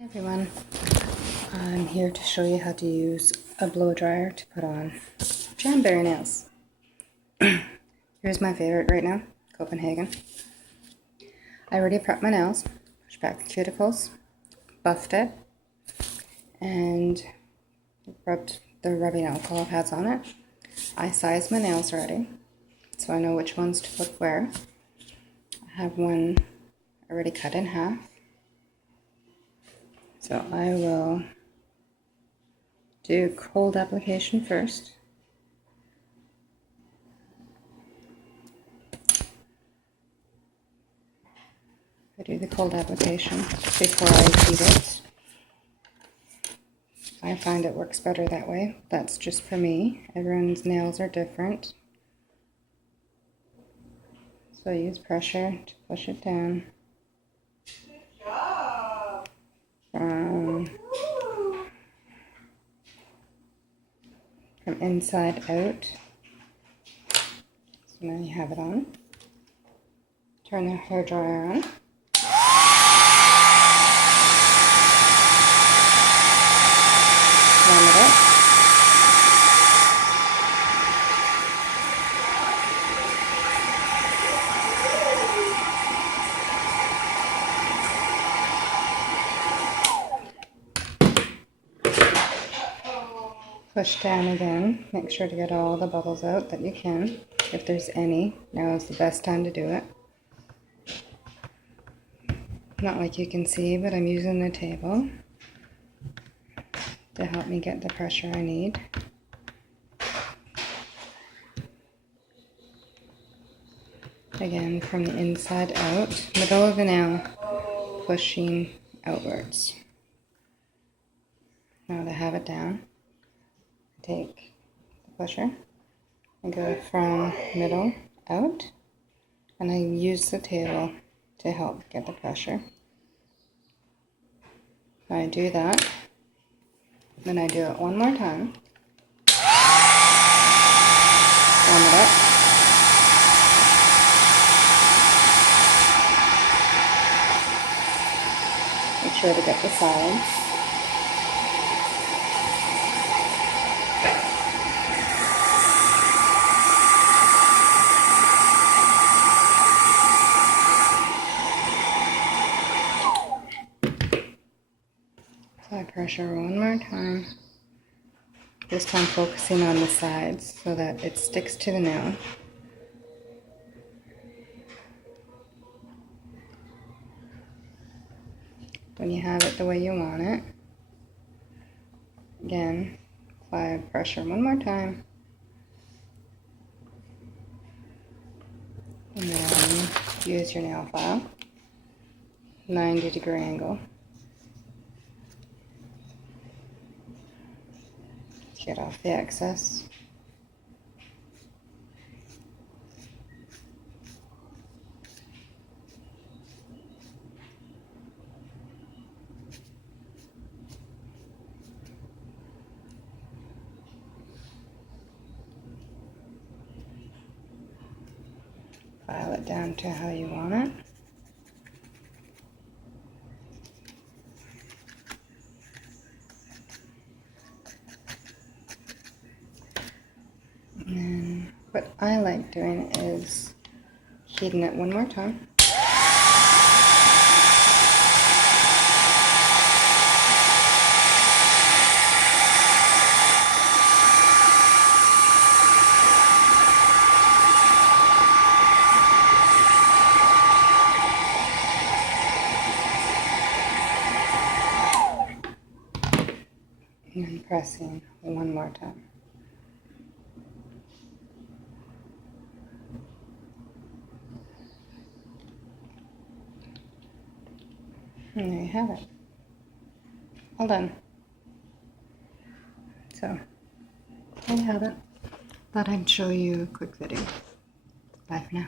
Hey everyone, I'm here to show you how to use a blow dryer to put on Jamberry nails. Here's my favorite right now, Copenhagen. I already prepped my nails, pushed back the cuticles, buffed it, and rubbed the rubbing alcohol pads on it. I sized my nails already, so I know which ones to put where. I have one already cut in half. So I will do cold application first. I do the cold application before I heat it. I find it works better that way. That's just for me. Everyone's nails are different. So I use pressure to push it down. From inside out. So now you have it on. Turn the hair dryer on. Warm it up. Push down again. Make sure to get all the bubbles out that you can. If there's any, now is the best time to do it. Not like you can see, but I'm using the table to help me get the pressure I need. Again, from the inside out, middle of the nail, pushing outwards. Now to have it down, take the pusher and go from middle out, and I use the table to help get the pressure. I do that, then I do it one more time. Warm it up. Make sure to get the sides. Apply pressure one more time. This time focusing on the sides so that it sticks to the nail. When you have it the way you want it, again, apply pressure one more time. And then use your nail file, 90-degree angle. Get off the excess. File it down to how you want it. And then what I like doing is heating it one more time. And then pressing one more time. And there you have it. All done. So, there you have it. Thought I'd show you a quick video. Bye for now.